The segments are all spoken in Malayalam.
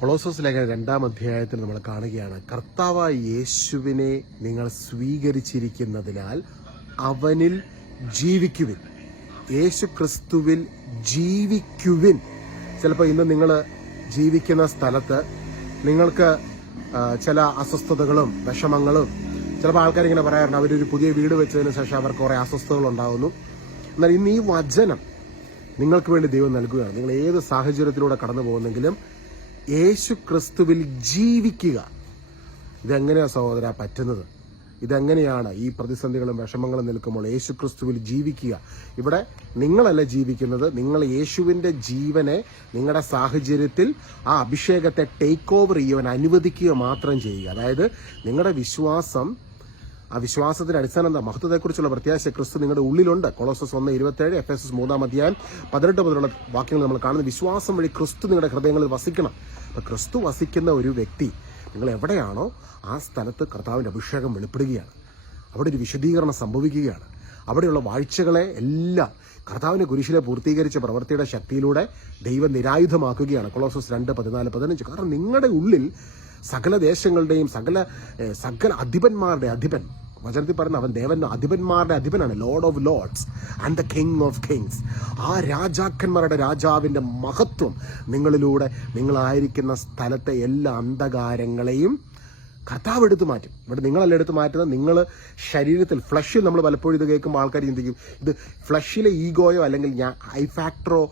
കൊളോസോസ് ലേഖന രണ്ടാം അധ്യായത്തിൽ നമ്മൾ കാണുകയാണ്. കർത്താവായ യേശുവിനെ നിങ്ങൾ സ്വീകരിച്ചിരിക്കുന്നതിനാൽ അവനിൽ ജീവിക്കുവിൻ. യേശു ക്രിസ്തുവിൽ ജീവിക്കുവിൻ. ചിലപ്പോൾ ഇന്ന് നിങ്ങൾ ജീവിക്കുന്ന സ്ഥലത്ത് നിങ്ങൾക്ക് ചില അസ്വസ്ഥതകളും വിഷമങ്ങളും ചിലപ്പോൾ ആൾക്കാർ ഇങ്ങനെ പറയാറുണ്ട് അവരൊരു പുതിയ വീട് വെച്ചതിന് ശേഷം അവർക്ക് കുറേ അസ്വസ്ഥതകൾ ഉണ്ടാകുന്നു എന്നാൽ ഇന്ന് ഈ വചനം നിങ്ങൾക്ക് വേണ്ടി ദൈവം നൽകുകയാണ്. നിങ്ങൾ ഏത് സാഹചര്യത്തിലൂടെ കടന്നു പോകുന്നെങ്കിലും യേശു ക്രിസ്തുവിൽ ജീവിക്കുക. ഇതെങ്ങനെയാ സഹോദര പറ്റുന്നത്? ഇതെങ്ങനെയാണ് ഈ പ്രതിസന്ധികളും വിഷമങ്ങളും നിൽക്കുമ്പോൾ യേശു ക്രിസ്തുവിൽ ജീവിക്കുക? ഇവിടെ നിങ്ങളല്ല ജീവിക്കുന്നത്. നിങ്ങൾ യേശുവിന്റെ ജീവനെ നിങ്ങളുടെ സാഹചര്യത്തിൽ ആ അഭിഷേകത്തെ ടേക്ക് ഓവർ ചെയ്യുവാൻ അനുവദിക്കുക മാത്രം ചെയ്യുക. അതായത് നിങ്ങളുടെ വിശ്വാസം ആ വിശ്വാസത്തിന്റെ അടിസ്ഥാനം എന്താ? മഹത്വത്തെക്കുറിച്ചുള്ള പ്രത്യാശ ക്രിസ്തു നിങ്ങളുടെ ഉള്ളിലുണ്ട്. കൊളോസസ് ഒന്ന് ഇരുപത്തേഴ് എഫ് എസ് എസ് മൂന്നാം അധ്യായം പതിനെട്ട് മുതലുള്ള വാക്യങ്ങൾ നമ്മൾ കാണുന്നത് വിശ്വാസം വഴി ക്രിസ്തു നിങ്ങളുടെ ഹൃദയങ്ങളിൽ വസിക്കണം. അപ്പൊ ക്രിസ്തു വസിക്കുന്ന ഒരു വ്യക്തി നിങ്ങൾ എവിടെയാണോ ആ സ്ഥലത്ത് കർത്താവിന്റെ അഭിഷേകം വെളിപ്പെടുകയാണ്. അവിടെ ഒരു വിശദീകരണം സംഭവിക്കുകയാണ്. അവിടെയുള്ള വാഴ്ചകളെ എല്ലാം കർത്താവിന്റെ കുരിശിലെ പൂർത്തീകരിച്ച പ്രവൃത്തിയുടെ ശക്തിയിലൂടെ ദൈവം നിരായുധമാക്കുകയാണ്. കൊളോസസ് രണ്ട് പതിനാല് പതിനഞ്ച്. കാരണം നിങ്ങളുടെ ഉള്ളിൽ സകല ദേശങ്ങളുടെയും സകല സകല അധിപന്മാരുടെ അധിപൻ. വചനത്തിൽ പറയുന്ന അവൻ ദേവൻ അധിപന്മാരുടെ അധിപനാണ് lord of lords and the king of kings ആ രാജാക്കന്മാരുടെ രാജാവിന്റെ മഹത്വം നിങ്ങളിലൂടെ നിങ്ങളായിരിക്കുന്ന സ്ഥലത്തെ എല്ലാ അന്ധകാരങ്ങളെയും കർത്താവ് എടുത്തു മാറ്റും. ഇവിടെ നിങ്ങളല്ല എടുത്ത് മാറ്റുന്നത് നിങ്ങൾ ശരീരത്തിൽ ഫ്ലഷിൽ നമ്മൾ പലപ്പോഴും ഇത് കേൾക്കുമ്പോൾ ആൾക്കാർ ചിന്തിക്കും ഇത് ഫ്ലഷിലെ ഈഗോയോ അല്ലെങ്കിൽ ഞാൻ ഐ ഫാക്ടറോ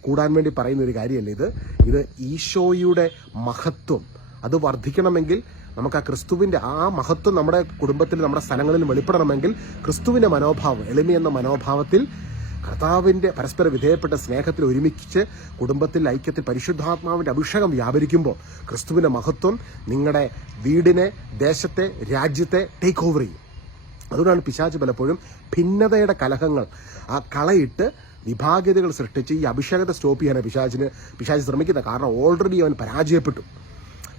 കൂടാൻ വേണ്ടി പറയുന്ന ഒരു കാര്യമല്ല ഇത്? ഇത് ഈശോയുടെ മഹത്വം. അത് വർദ്ധിക്കണമെങ്കിൽ നമുക്ക് ആ ക്രിസ്തുവിന്റെ ആ മഹത്വം നമ്മുടെ കുടുംബത്തിൽ നമ്മുടെ സ്ഥലങ്ങളിൽ വെളിപ്പെടണമെങ്കിൽ ക്രിസ്തുവിന്റെ മനോഭാവം എളിമയെന്ന മനോഭാവത്തിൽ കർത്താവിന്റെ പരസ്പര വിധേയപ്പെട്ട സ്നേഹത്തിൽ ഒരുമിച്ച് കുടുംബത്തിൽ ഐക്യത്തിൽ പരിശുദ്ധാത്മാവിന്റെ അഭിഷേകം വ്യാപരിക്കുമ്പോൾ ക്രിസ്തുവിന്റെ മഹത്വം നിങ്ങളുടെ വീടിനെ ദേശത്തെ രാജ്യത്തെ ടേക്ക് ഓവർ ചെയ്യും. അതുകൊണ്ടാണ് പിശാച്ച് പലപ്പോഴും ഭിന്നതയുടെ കലഹങ്ങൾ ആ കളയിട്ട് വിഭാഗ്യതകൾ സൃഷ്ടിച്ച് ഈ അഭിഷേകത്തെ സ്റ്റോപ്പ് ചെയ്യാനാണ് പിശാചിന് പിശാച് ശ്രമിക്കുന്നത് കാരണം ഓൾറെഡി അവൻ പരാജയപ്പെട്ടു.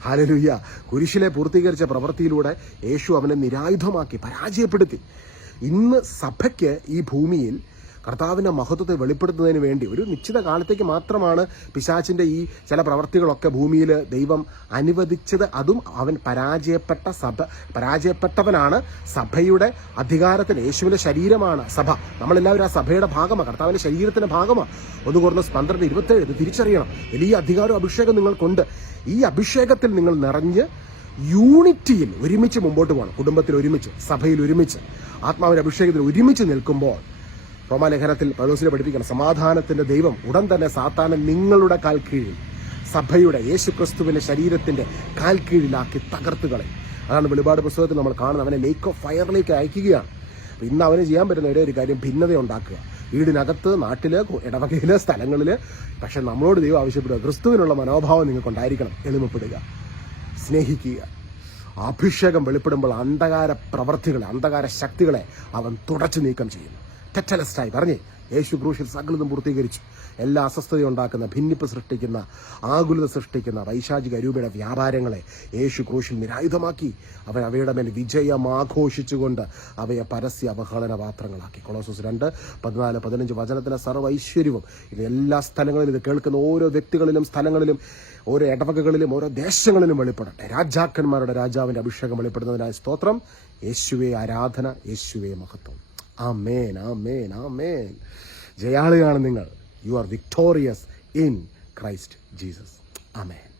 ഹാലലുയ്യ കുരിശിലെ പൂർത്തീകരിച്ച പ്രവൃത്തിയിലൂടെ യേശു അവനെ നിരായുധമാക്കി പരാജയപ്പെടുത്തി. ഇന്ന് സഭയ്ക്ക് ഈ ഭൂമിയിൽ കർത്താവിന്റെ മഹത്വത്തെ വെളിപ്പെടുത്തുന്നതിന് വേണ്ടി ഒരു നിശ്ചിത കാലത്തേക്ക് മാത്രമാണ് പിശാചിന്റെ ഈ ചില പ്രവർത്തികളൊക്കെ ഭൂമിയിൽ ദൈവം അനുവദിച്ചത്. അതും അവൻ പരാജയപ്പെട്ട സഭ പരാജയപ്പെട്ടവനാണ് സഭയുടെ അധികാരത്തിന് യേശുവിന്റെ ശരീരമാണ് സഭ. നമ്മളെല്ലാവരും ആ സഭയുടെ ഭാഗമാണ് കർത്താവിന്റെ ശരീരത്തിന്റെ ഭാഗമാണ്. ഒന്ന് കുറഞ്ഞ പന്ത്രണ്ട് ഇരുപത്തേഴ് ഇത് തിരിച്ചറിയണം. വലിയ അധികാരവും അഭിഷേകം നിങ്ങൾക്കുണ്ട്. ഈ അഭിഷേകത്തിൽ നിങ്ങൾ നിറഞ്ഞ് യൂണിറ്റിയിൽ ഒരുമിച്ച് മുമ്പോട്ട് പോകണം. കുടുംബത്തിൽ ഒരുമിച്ച് സഭയിൽ ഒരുമിച്ച്. ആത്മാവിന്റെ അഭിഷേകത്തിൽ ഒരുമിച്ച് നിൽക്കുമ്പോൾ റോമാലേഖനത്തിൽ പൗലോസിനെ പഠിപ്പിക്കണം സമാധാനത്തിന്റെ ദൈവം ഉടൻ തന്നെ സാത്താനെ നിങ്ങളുടെ കാൽ കീഴിൽ സഭയുടെ യേശു ക്രിസ്തുവിന്റെ ശരീരത്തിന്റെ കാൽ കീഴിലാക്കി തകർത്തുകളെ അതാണ് വെളിപാട് പുസ്തകത്തിൽ നമ്മൾ കാണുന്നത്. അവനെ ലേക്ക് ഓഫ് ഫയറിലേക്ക് അയക്കുകയാണ്. ഇന്ന് അവന് ചെയ്യാൻ പറ്റുന്ന ഒരേ ഒരു കാര്യം ഭിന്നത ഉണ്ടാക്കുക. വീടിനകത്ത് നാട്ടിൽ ഇടവകയിൽ സ്ഥലങ്ങളിൽ. പക്ഷെ നമ്മളോട് ദൈവം ആവശ്യപ്പെടുക. ക്രിസ്തുവിനുള്ള മനോഭാവം നിങ്ങൾക്ക് ഉണ്ടായിരിക്കണം. എളിമപ്പെടുക. സ്നേഹിക്കുക. അഭിഷേകം വെളിപ്പെടുമ്പോൾ അന്ധകാര പ്രവർത്തികളെ അന്ധകാര ശക്തികളെ അവൻ തുടച്ചു നീക്കം ചെയ്യുന്നു. ടെറ്റലസ്റ്റായി പറഞ്ഞേ യേശു ക്രൂശിൽ സകലതും പൂർത്തീകരിച്ചു. എല്ലാ അസ്വസ്ഥതയും ഉണ്ടാക്കുന്ന ഭിന്നിപ്പ് സൃഷ്ടിക്കുന്ന ആകുലത സൃഷ്ടിക്കുന്ന വൈശാചിക രൂപയുടെ വ്യാപാരങ്ങളെ യേശു ക്രൂശിൽ നിരായുധമാക്കി. അവൻ അവയുടെ മേൽ വിജയം ആഘോഷിച്ചുകൊണ്ട് അവയെ പരസ്യ അവഹേളന പാത്രങ്ങളാക്കി. കൊളോസസ് രണ്ട് പതിനാല് പതിനഞ്ച് വചനത്തിലെ സർവ ഐശ്വര്യവും. ഇത് എല്ലാ സ്ഥലങ്ങളിലും ഇത് കേൾക്കുന്ന ഓരോ വ്യക്തികളിലും സ്ഥലങ്ങളിലും ഓരോ ഇടവകകളിലും ഓരോ ദേശങ്ങളിലും വെളിപ്പെടട്ടെ. രാജാക്കന്മാരുടെ രാജാവിന്റെ അഭിഷേകം വെളിപ്പെടുന്നതിനായ സ്തോത്രം. യേശുവെ ആരാധന യേശുവെ മഹത്വം. ആമേൻ ആമേൻ ആമേൻ. ജയാളിയാണ് നിങ്ങൾ. You are victorious in Christ Jesus amen.